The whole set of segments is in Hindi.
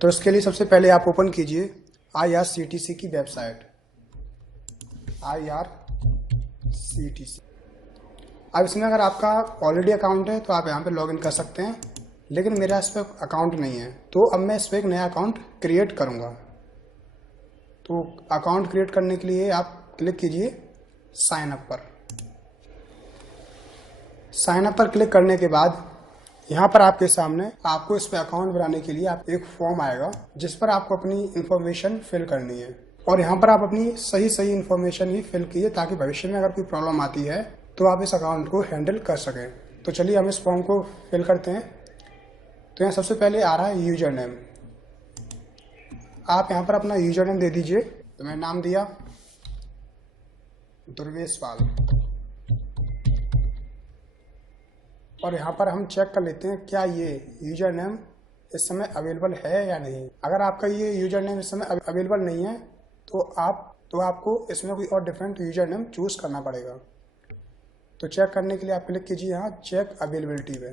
तो इसके लिए सबसे पहले आप ओपन कीजिए IRCTC की वेबसाइट, IRCTC। अब इसमें अगर आपका ऑलरेडी अकाउंट है तो आप यहाँ पे लॉगिन कर सकते हैं, लेकिन मेरा इस पर अकाउंट नहीं है, तो अब मैं इस पर एक नया अकाउंट क्रिएट करूँगा। तो अकाउंट क्रिएट करने के लिए आप क्लिक कीजिए साइन अप पर। साइन अप पर क्लिक करने के बाद यहाँ पर आपके सामने आपको इस पे अकाउंट बनाने के लिए आप एक फॉर्म आएगा, जिस पर आपको अपनी इंफॉर्मेशन फिल करनी है। और यहाँ पर आप अपनी सही इंफॉर्मेशन ही फिल कीजिए, ताकि भविष्य में अगर कोई प्रॉब्लम आती है तो आप इस अकाउंट को हैंडल कर सकें। तो चलिए हम इस फॉर्म को फिल करते हैं। तो यहाँ सबसे पहले आ रहा है यूजर नेम। आप यहाँ पर अपना यूजर नेम दे दीजिए। तो मैं नाम दिया दुर्वेश पाल। और यहाँ पर हम चेक कर लेते हैं क्या ये यूजर नेम इस समय अवेलेबल है या नहीं। अगर आपका ये यूजर नेम इस समय अवेलेबल नहीं है तो आपको इसमें कोई और डिफरेंट यूजर नेम चूज करना पड़ेगा। तो चेक करने के लिए आप क्लिक कीजिए यहाँ चेक अवेलेबिलिटी पे।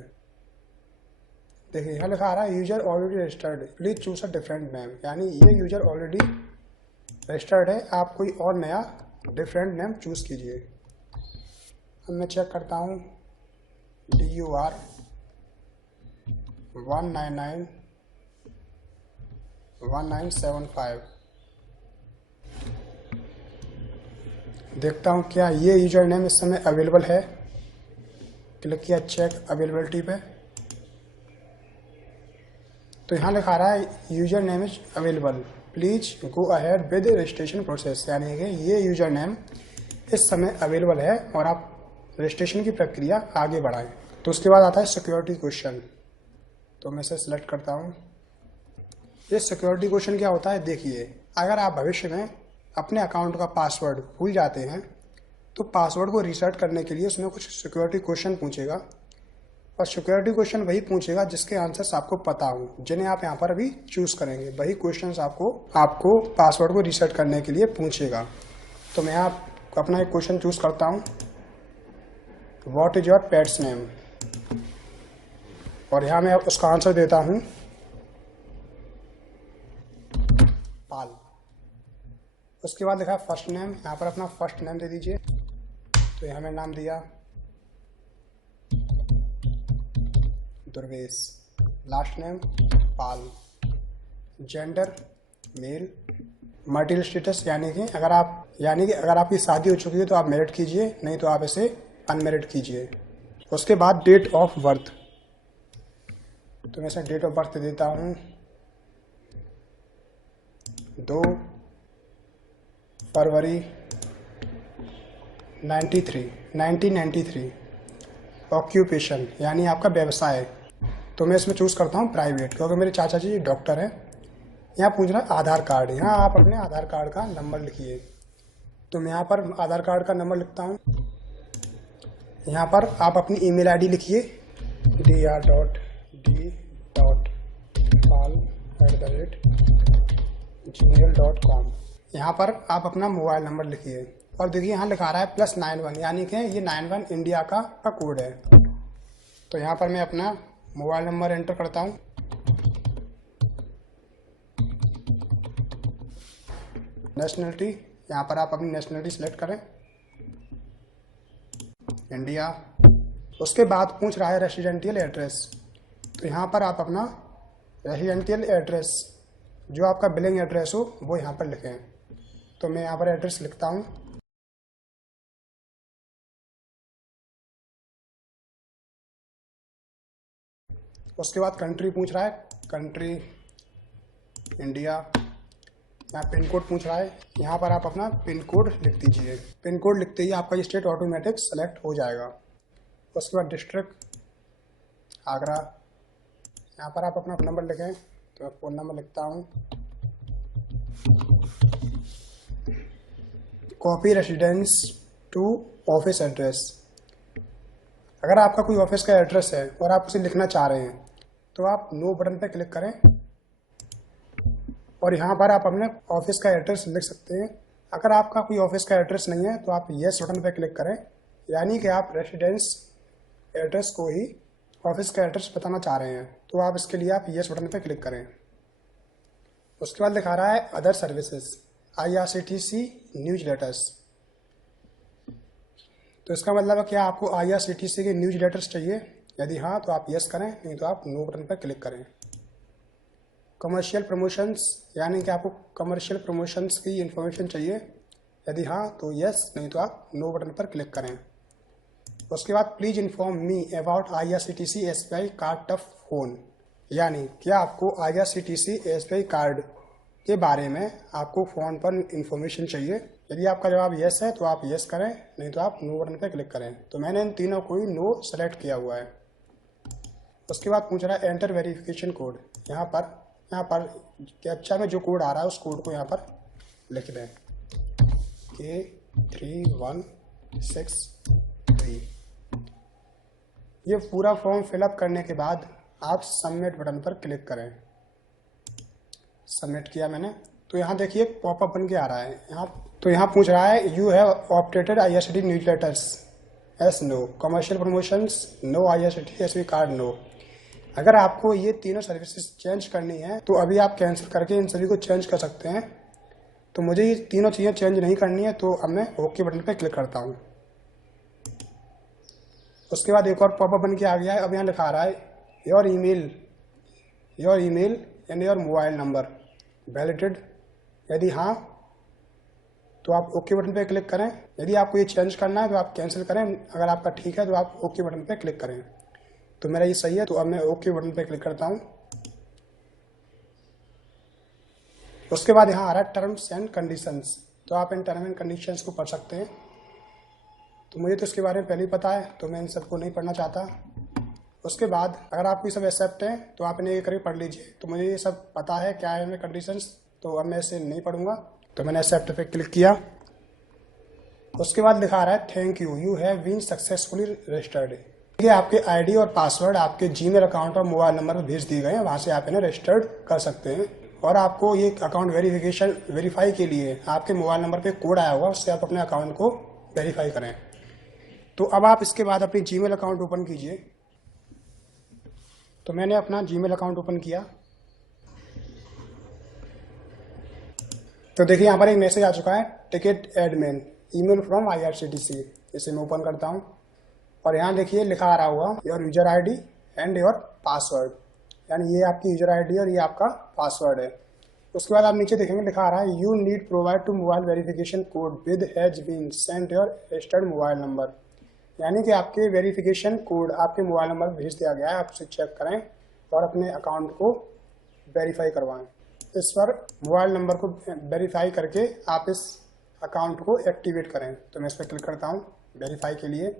देखिए यहाँ लिखा आ रहा है user already registered, please choose a different name. यानी ये यूजर ऑलरेडी रजिस्टर्ड है, आप कोई और नया डिफरेंट नेम चूज कीजिए। अब मैं चेक करता हूँ DUR 1991975। देखता हूँ क्या ये यूजर नेम इस समय अवेलेबल है। क्लिक किया चेक अवेलेबिलिटी पे। तो यहाँ लिखा रहा है user name is available, please go ahead with registration process. यानी कि ये यूजर नेम इस समय अवेलेबल है और आप रजिस्ट्रेशन की प्रक्रिया आगे बढ़ाएं। तो उसके बाद आता है सिक्योरिटी क्वेश्चन। तो मैं इसे सिलेक्ट करता हूँ। ये सिक्योरिटी क्वेश्चन क्या होता है, देखिए अगर आप भविष्य में अपने अकाउंट का पासवर्ड भूल जाते हैं तो पासवर्ड को रीसेट करने के लिए उसमें कुछ सिक्योरिटी क्वेश्चन पूछेगा। और सिक्योरिटी क्वेश्चन वही पूछेगा जिसके आंसर्स आपको पता हो, जिन्हें आप यहाँ पर अभी चूज करेंगे। वही क्वेश्चंस आपको पासवर्ड को रीसेट करने के लिए पूछेगा। तो मैं यहाँ अपना एक क्वेश्चन चूज करता हूँ, what is your pets name. और यहाँ मैं उसका आंसर देता हूँ पाल। उसके बाद लिखा है फर्स्ट नेम, यहाँ पर अपना फर्स्ट नेम दे दीजिए। तो यहाँ मैं नाम दिया दुर्वेश, लास्ट नेम पाल, जेंडर मेल, मर्टिल स्टेटस यानी कि अगर आपकी शादी हो चुकी है तो आप मैरिड कीजिए, नहीं तो आप इसे अनमैरिड कीजिए। उसके बाद डेट ऑफ बर्थ। तो मैं इसे डेट ऑफ बर्थ देता हूँ 2 फरवरी 1993। ऑक्यूपेशन यानी आपका व्यवसाय, तो मैं इसमें चूज़ करता हूँ प्राइवेट, क्योंकि मेरे चाचा जी डॉक्टर हैं। यहाँ पूछ रहा है आधार कार्ड, यहाँ आप अपने आधार कार्ड का नंबर लिखिए। तो मैं यहाँ पर आधार कार्ड का नंबर लिखता हूँ। यहाँ पर आप अपनी ईमेल आईडी लिखिए dr.d.pal@gmail.com। यहाँ पर आप अपना मोबाइल नंबर लिखिए। और देखिए यहाँ लिखा रहा है +91, यानी कि ये 91 इंडिया का कोड है। तो यहाँ पर मैं अपना मोबाइल नंबर एंटर करता हूँ। नेशनलिटी, यहाँ पर आप अपनी नेशनलिटी सेलेक्ट करें, इंडिया। उसके बाद पूछ रहा है रेसिडेंशियल एड्रेस। तो यहाँ पर आप अपना रेसिडेंशियल एड्रेस, जो आपका बिलिंग एड्रेस हो, वो यहाँ पर लिखें। तो मैं यहाँ पर एड्रेस लिखता हूँ। उसके बाद कंट्री पूछ रहा है, कंट्री इंडिया। यहाँ पिन कोड पूछ रहा है, यहाँ पर आप अपना पिन कोड लिख दीजिए। पिन कोड लिखते ही आपका ये स्टेट ऑटोमेटिक सेलेक्ट हो जाएगा। उसके बाद डिस्ट्रिक्ट आगरा, यहाँ पर आप अपना फ़ोन नंबर लिखें। तो मैं फ़ोन नंबर लिखता हूँ। Copy residence to office address. अगर आपका कोई ऑफिस का एड्रेस है और आप उसे लिखना चाह रहे हैं तो आप नो बटन पर क्लिक करें और यहाँ पर आप अपने ऑफिस का एड्रेस लिख सकते हैं। अगर आपका कोई ऑफिस का एड्रेस नहीं है तो आप येस बटन पर क्लिक करें, यानी कि आप रेसिडेंस एड्रेस को ही ऑफिस का एड्रेस बताना चाह रहे हैं। तो आप इसके लिए आप येस बटन पर क्लिक करें। उसके बाद दिखा रहा है other services, IRCTC news letters. तो इसका मतलब है क्या आपको IRCTC के न्यूज लेटर्स चाहिए? यदि हाँ तो आप यस करें, नहीं तो आप नो बटन पर क्लिक करें। कमर्शियल प्रमोशंस, यानी कि आपको कमर्शियल प्रमोशंस की इंफॉर्मेशन चाहिए? यदि हाँ तो यस, नहीं तो आप नो बटन पर क्लिक करें। उसके बाद please inform me about IRCTC SBI card tough phone, यानी क्या आपको IRCTC SBI कार्ड के बारे में आपको फ़ोन पर इंफॉर्मेशन चाहिए? यदि आपका जवाब यस है तो आप यस करें, नहीं तो आप नो बटन पर क्लिक करें। तो मैंने इन तीनों को ही नो सेलेक्ट किया हुआ है। उसके बाद पूछ रहा है एंटर वेरिफिकेशन कोड। यहाँ पर कैप्चा में जो कोड आ रहा है उस कोड को यहाँ पर लिख दें, K3163। ये पूरा फॉर्म फिलअप करने के बाद आप सबमिट बटन पर क्लिक करें। सबमिट किया मैंने, तो यहाँ देखिए पॉपअप बन के आ रहा है। यहाँ पूछ रहा है you have opted IRCTC newsletters as no, commercial promotions no, IRCTC SBI card no. अगर आपको ये तीनों सर्विसेज चेंज करनी है तो अभी आप कैंसिल करके इन सभी को चेंज कर सकते हैं। तो मुझे ये तीनों चीज़ें चेंज नहीं करनी है, तो अब मैं ओके बटन पर क्लिक करता हूँ। उसके बाद एक और पॉपअप बन के आ गया है। अब यहाँ लिखा रहा है your email and your mobile number validated. यदि हाँ तो आप ओके बटन पे क्लिक करें। यदि आपको ये चेंज करना है तो आप कैंसिल करें। अगर आपका ठीक है तो आप ओके बटन पे क्लिक करें। तो मेरा ये सही है, तो अब मैं ओके बटन पे क्लिक करता हूँ। उसके बाद यहाँ आ रहा है टर्म्स एंड कंडीशंस। तो आप इन टर्म एंड कंडीशंस को पढ़ सकते हैं। तो मुझे तो इसके बारे में पहले ही पता है, तो मैं इन सबको नहीं पढ़ना चाहता। उसके बाद अगर आपको ये सब एक्सेप्ट है तो आप इन्हें करके पढ़ लीजिए। तो मुझे ये सब पता है क्या है इनमें कंडीशंस, तो अब मैं इसे नहीं पढ़ूंगा। तो मैंने एक्सेप्ट पे क्लिक किया। उसके बाद लिखा आ रहा है thank you, you have been successfully registered. ये आपके आईडी और पासवर्ड आपके जीमेल अकाउंट और मोबाइल नंबर पर भेज दिए गए हैं, वहाँ से आप इन्हें रजिस्टर्ड कर सकते हैं। और आपको ये अकाउंट वेरीफाई के लिए आपके मोबाइल नंबर पे कोड आया होगा, उससे आप अपने अकाउंट को वेरीफाई करें। तो अब आप इसके बाद अपनी जीमेल अकाउंट ओपन कीजिए। तो मैंने अपना जीमेल अकाउंट ओपन किया। तो देखिए यहाँ पर एक मैसेज आ चुका है, ticket admin email from IRCTC। इसे मैं ओपन करता हूँ और यहाँ देखिए लिखा आ रहा होगा your user ID and your password, यानी ये आपकी यूजर ID और ये आपका पासवर्ड है। उसके बाद आप नीचे देखेंगे लिखा आ रहा है you need provide to mobile verification code with has been sent your registered mobile number, यानी कि आपके वेरिफिकेशन कोड आपके मोबाइल नंबर पर भेज दिया गया है। आप उसे चेक करें और अपने अकाउंट को वेरीफाई करवाएं। इस पर मोबाइल नंबर को वेरीफाई करके आप इस अकाउंट को एक्टिवेट करें। तो मैं इस पर क्लिक करता हूं वेरीफाई के लिए।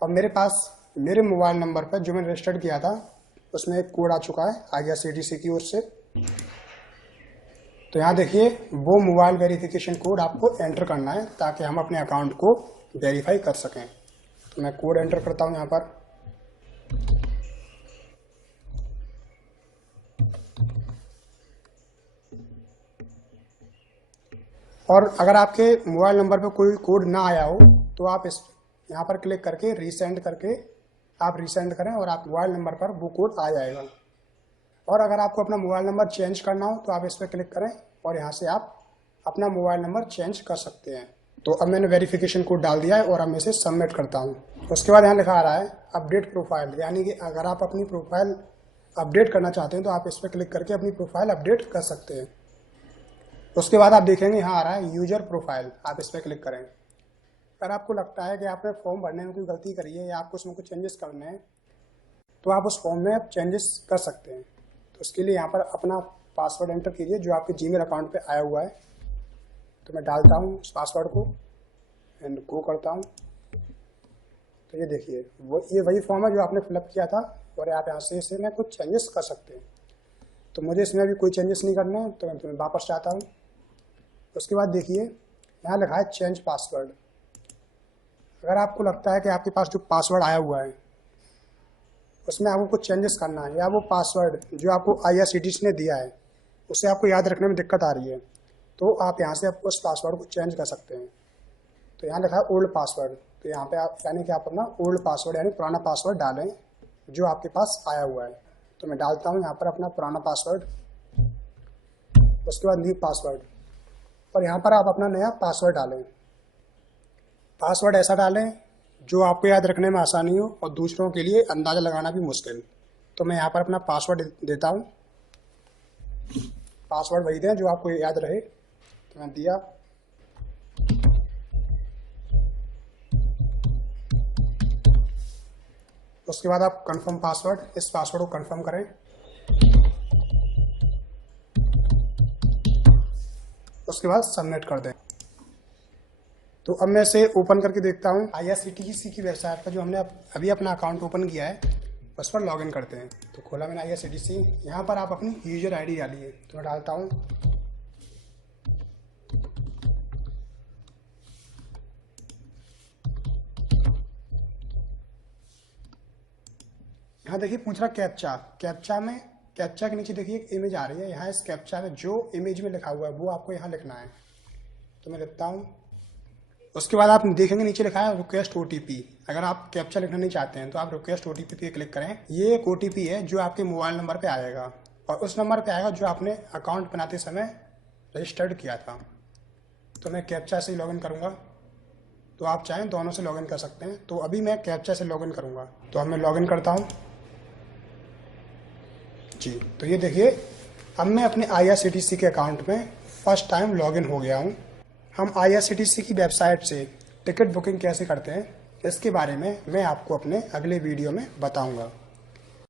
और मेरे पास मेरे मोबाइल नंबर पर जो मैंने रजिस्टर्ड किया था उसमें एक कोड आ चुका है IRCTC की ओर से। तो यहाँ देखिए वो मोबाइल वेरिफिकेशन कोड आपको एंटर करना है ताकि हम अपने अकाउंट को वेरीफाई कर सकें। तो मैं कोड एंटर करता हूँ यहाँ पर। और अगर आपके मोबाइल नंबर पर कोई कोड ना आया हो तो आप इस यहाँ पर क्लिक करके रीसेंड करके आप रीसेंड करें और आप मोबाइल नंबर पर वो कोड आ जाएगा। और अगर आपको अपना मोबाइल नंबर चेंज करना हो तो आप इस पर क्लिक करें और यहाँ से आप अपना मोबाइल नंबर चेंज कर सकते हैं। तो अब मैंने वेरिफिकेशन कोड डाल दिया है और अब मैं इसे सबमिट करता हूँ। उसके बाद यहाँ लिखा आ रहा है अपडेट प्रोफाइल, यानी कि अगर आप अपनी प्रोफाइल अपडेट करना चाहते हैं तो आप इस पर क्लिक करके अपनी प्रोफाइल अपडेट कर सकते हैं। उसके बाद आप देखेंगे यहाँ आ रहा है यूजर प्रोफाइल, आप इस पर क्लिक करें। अगर आपको लगता है कि आपने फॉर्म भरने में कोई गलती करी है या आपको उसमें कुछ चेंजेस करने हैं तो आप उस फॉर्म में आप चेंजेस कर सकते हैं। तो उसके लिए यहाँ पर अपना पासवर्ड एंटर कीजिए जो आपके जीमेल अकाउंट पे आया हुआ है। तो मैं डालता हूँ उस पासवर्ड को एंड गो करता हूँ। तो ये देखिए ये वही फॉर्म है जो आपने फिलअप किया था और आप यहाँ से इसे में कुछ चेंजेस कर सकते हैं। तो मुझे इसमें भी कोई चेंजेस नहीं करना है, तो मैं वापस जाता हूँ। उसके बाद देखिए यहाँ लिखा है चेंज पासवर्ड। अगर आपको लगता है कि आपके पास जो पासवर्ड आया हुआ है उसमें आपको कुछ चेंजेस करना है या वो पासवर्ड जो आपको IRCTC ने दिया है उसे आपको याद रखने में दिक्कत आ रही है, तो आप यहाँ से उस पासवर्ड को चेंज कर सकते हैं। तो यहाँ लिखा है ओल्ड पासवर्ड, तो यहाँ पे आप यानी कि आप अपना ओल्ड पासवर्ड यानी पुराना पासवर्ड डालें जो आपके पास आया हुआ है। तो मैं डालता हूँ यहाँ पर अपना पुराना पासवर्ड। उसके बाद न्यू पासवर्ड, और यहाँ पर आप अपना नया पासवर्ड डालें। पासवर्ड ऐसा डालें जो आपको याद रखने में आसानी हो और दूसरों के लिए अंदाज़ा लगाना भी मुश्किल। तो मैं यहाँ पर अपना पासवर्ड देता हूँ। पासवर्ड वही दें जो आपको याद रहे। तो मैं दिया। उसके बाद आप कंफर्म पासवर्ड, इस पासवर्ड को कंफर्म करें। उसके बाद सबमिट कर दें। तो अब मैं इसे ओपन करके देखता हूँ। IRCTC की वेबसाइट पर जो हमने अभी अपना अकाउंट ओपन किया है उस पर लॉगिन करते हैं। तो खोला मैंने IRCTC। यहाँ पर आप अपनी यूजर ID डालिए। तो मैं डालता हूँ। यहाँ देखिए पूछ रहा कैप्चा। कैप्चा के नीचे देखिए एक इमेज आ रही है। यहाँ इस कैप्चा में जो इमेज में लिखा हुआ है वो आपको यहाँ लिखना है। तो मैं लिखता हूँ। उसके बाद आप देखेंगे नीचे लिखा है रिक्वेस्ट OTP। अगर आप कैप्चा लिखना नहीं चाहते हैं तो आप रिक्वेस्ट OTP पे क्लिक करें। ये एक OTP है जो आपके मोबाइल नंबर पे आएगा और उस नंबर पे आएगा जो आपने अकाउंट बनाते समय रजिस्टर्ड किया था। तो मैं कैप्चा से ही लॉगिन करूँगा। तो आप चाहें दोनों से लॉगिन कर सकते हैं। तो अभी मैं कैप्चा से लॉगिन करूँगा। तो अब मैं लॉगिन करता हूँ जी। तो ये देखिए अब मैं अपने IRCTC के अकाउंट में फर्स्ट टाइम लॉगिन हो गया हूँ। हम IRCTC की वेबसाइट से टिकट बुकिंग कैसे करते हैं इसके बारे में मैं आपको अपने अगले वीडियो में बताऊंगा।